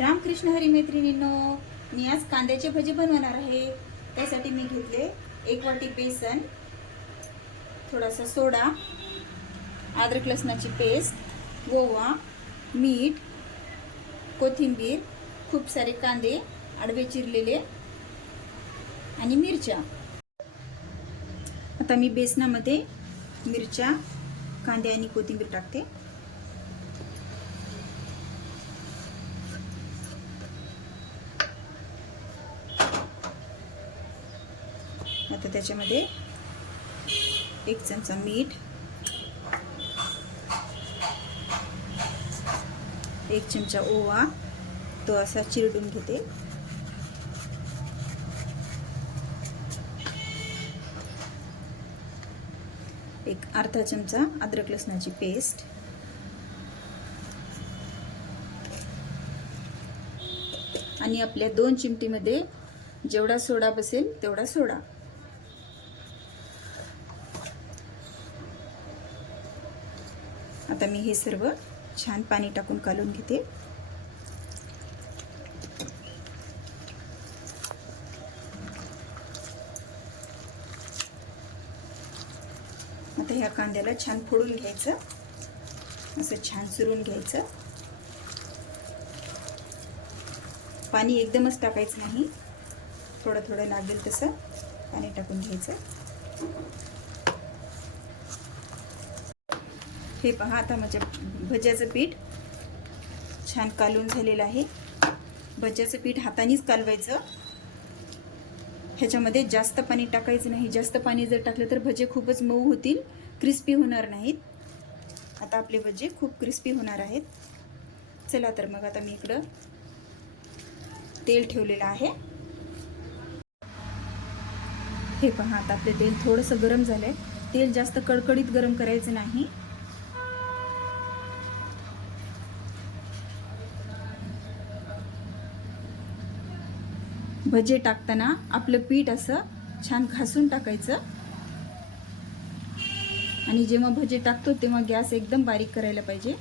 रामकृष्ण हरी मैत्रिणींनो, मी आज कांद्याचे भजी बनवणार आहे। त्यासाठी मी घेतले 1 वाटी बेसन, थोडासा सोडा, अद्रक लसणाची पेस्ट, ओवा, मीठ, कोथिंबीर, खूप सारे कांदे आडवे चिरलेले आणि मिरच्या। आता मी बेसनामध्ये मिरच्या, कांदे आणि कोथिंबीर टाकते। आता त्याच्यामध्ये 1 चमचा मीठ, 1 चमचा ओवा, तो असा चिरडून घेते। एक अर्धा चमचा अद्रक लसणाची पेस्ट, आणि आपल्या 2 चिमटीमध्ये जेवढा सोडा बसेल तेवढा सोडा। आता मी हे सर्व छान पाणी टाकून कालून घेते। आता ह्या कांद्याला छान फोडून घ्यायचं, असं छान चुरून घ्यायचं। पाणी एकदमच टाकायचं नाही, थोडं थोडं लागेल तसं पाणी टाकून घ्यायचं। हे पहा, आता माझ्या भज्याचं पीठ छान कालून झालेलं आहे। भज्याचं पीठ हातानेच कालवायचं, ह्याच्यामध्ये जास्त पाणी टाकायचं नाही। जास्त पाणी जर टाकलं तर भजे खूपच मऊ होतील, क्रिस्पी होणार नाहीत। आता आपले भजे खूप क्रिस्पी होणार आहेत। चला तर मग आता मी इकडं तेल ठेवलेलं आहे। हे पहा, आता आपले तेल थोडंसं गरम झालंय। तेल जास्त कडकडीत गरम करायचं नाही। भजे टाकताना आपलं पीठ असं छान घासून टाकायचं, आणि जेव्हा भजे टाकतो तेव्हा गॅस एकदम बारीक करायला पाहिजे।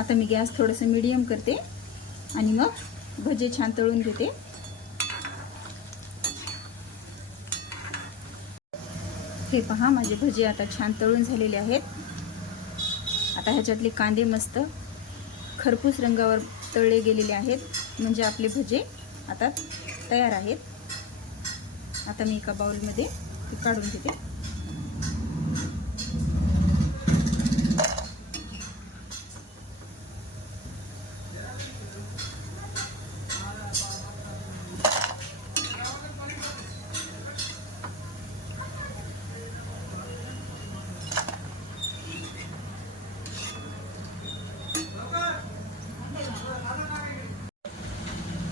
आता मी गॅस थोडंसं मीडियम करते आणि मग भजे छान तळून घेते। हे पहा, माझे भजे आता छान तळून झालेले आहेत। आता ह्याच्यातले कांदे मस्त खरपूस रंगावर तळले गेलेले आहेत, म्हणजे आपले भजे आता तयार आहेत। आता मी एका बाउलमध्ये ते काढून घेते।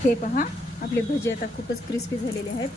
हे पहा, आपले भजे आता खूपच क्रिस्पी झालेले आहेत।